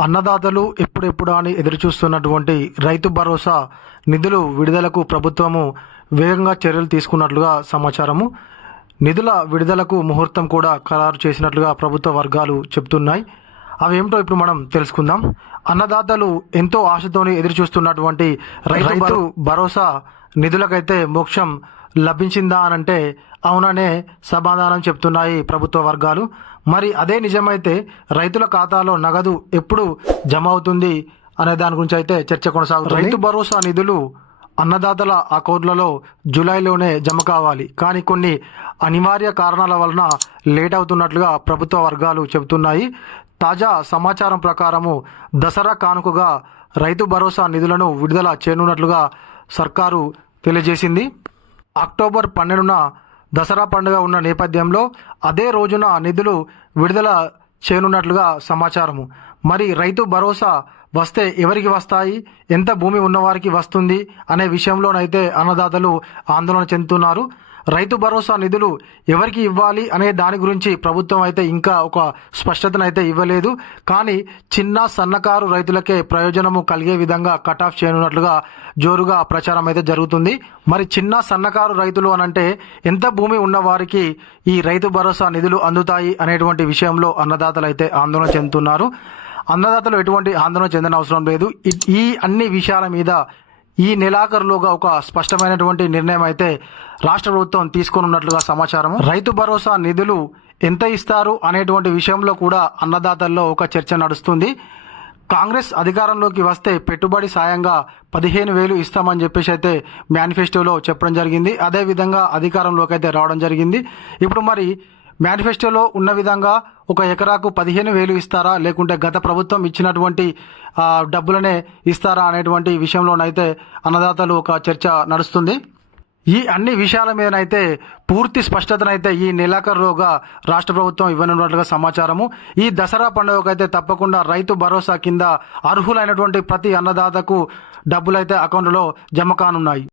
అన్నదాతలు ఎప్పుడెప్పుడు అని ఎదురుచూస్తున్నటువంటి రైతు భరోసా నిధులు విడుదలకు ప్రభుత్వము వేగంగా చర్యలు తీసుకున్నట్లుగా సమాచారము. నిధుల విడుదలకు ముహూర్తం కూడా ఖరారు చేసినట్లుగా ప్రభుత్వ వర్గాలు చెబుతున్నాయి. అవేమిటో ఇప్పుడు మనం తెలుసుకుందాం. అన్నదాతలు ఎంతో ఆశతోని ఎదురు చూస్తున్నటువంటి రైతు భరో- భరోసా నిధులకైతే మోక్షం లభించిందా అనంటే అవుననే సమాధానం చెప్తున్నాయి ప్రభుత్వ వర్గాలు. మరి అదే నిజమైతే రైతుల ఖాతాలో నగదు ఎప్పుడు జమ అవుతుంది అనే దాని గురించి అయితే చర్చ కొనసాగుతుంది. రైతు భరోసా నిధులు అన్నదాతల అకౌంట్లలో జూలైలోనే జమ కావాలి. కానీ కొన్ని అనివార్య కారణాల వలన లేట్ అవుతున్నట్లుగా ప్రభుత్వ వర్గాలు చెబుతున్నాయి. తాజా సమాచారం ప్రకారము దసరా కానుకగా రైతు భరోసా నిధులను విడుదల చేయనున్నట్లుగా సర్కారు తెలియజేసింది. అక్టోబర్ పన్నెండున దసరా పండుగ ఉన్న నేపథ్యంలో అదే రోజున నిధులు విడుదల చేయనున్నట్లుగా సమాచారము. మరి రైతు భరోసా వస్తే ఎవరికి వస్తాయి? ఎంత భూమి ఉన్నవారికి వస్తుంది? అనే విషయంలోనైతే అన్నదాతలు ఆందోళన చెందుతున్నారు. రైతు భరోసా నిధులు ఎవరికి ఇవ్వాలి అనే దాని గురించి ప్రభుత్వం అయితే ఇంకా ఒక స్పష్టతను అయితే ఇవ్వలేదు. కానీ చిన్న సన్నకారు రైతులకే ప్రయోజనము కలిగే విధంగా కట్ ఆఫ్ చేయనున్నట్లుగా జోరుగా ప్రచారం అయితే జరుగుతుంది. మరి చిన్న సన్నకారు రైతులు అనంటే ఎంత భూమి ఉన్న వారికి ఈ రైతు భరోసా నిధులు అందుతాయి అనేటువంటి విషయంలో అన్నదాతలు అయితే ఆందోళన చెందుతున్నారు. అన్నదాతలు ఎటువంటి ఆందోళన చెందిన అవసరం లేదు. ఈ- అన్ని విషయాల మీద ఈ నెలాఖరులోగా ఒక స్పష్టమైనటువంటి నిర్ణయం అయితే రాష్ట్ర ప్రభుత్వం తీసుకోనున్నట్లుగా సమాచారం. రైతు భరోసా నిధులు ఎంత ఇస్తారు అనేటువంటి విషయంలో కూడా అన్నదాతల్లో ఒక చర్చ నడుస్తుంది. కాంగ్రెస్ అధికారంలోకి వస్తే పెట్టుబడి సాయంగా పదిహేను వేలు ఇస్తామని చెప్పేసి అయితే మేనిఫెస్టోలో చెప్పడం జరిగింది. అదే విధంగా అధికారంలోకి అయితే రావడం జరిగింది. ఇప్పుడు మరి మేనిఫెస్టోలో ఉన్న విధంగా ఒక ఎకరాకు పదిహేను వేలు ఇస్తారా? లేకుంటే గత ప్రభుత్వం ఇచ్చినటువంటి డబ్బులనే ఇస్తారా అనేటువంటి విషయంలోనైతే అన్నదాతలు ఒక చర్చ నడుస్తుంది. ఈ అన్ని విషయాల మీదనైతే పూర్తి స్పష్టతనైతే ఈ నెలాఖరులోగా రాష్ట్ర ప్రభుత్వం ఇవ్వనున్నట్లుగా సమాచారము. ఈ దసరా పండుగకైతే తప్పకుండా రైతు భరోసా కింద అర్హులైనటువంటి ప్రతి అన్నదాతకు డబ్బులైతే అకౌంట్లో జమ కానున్నాయి.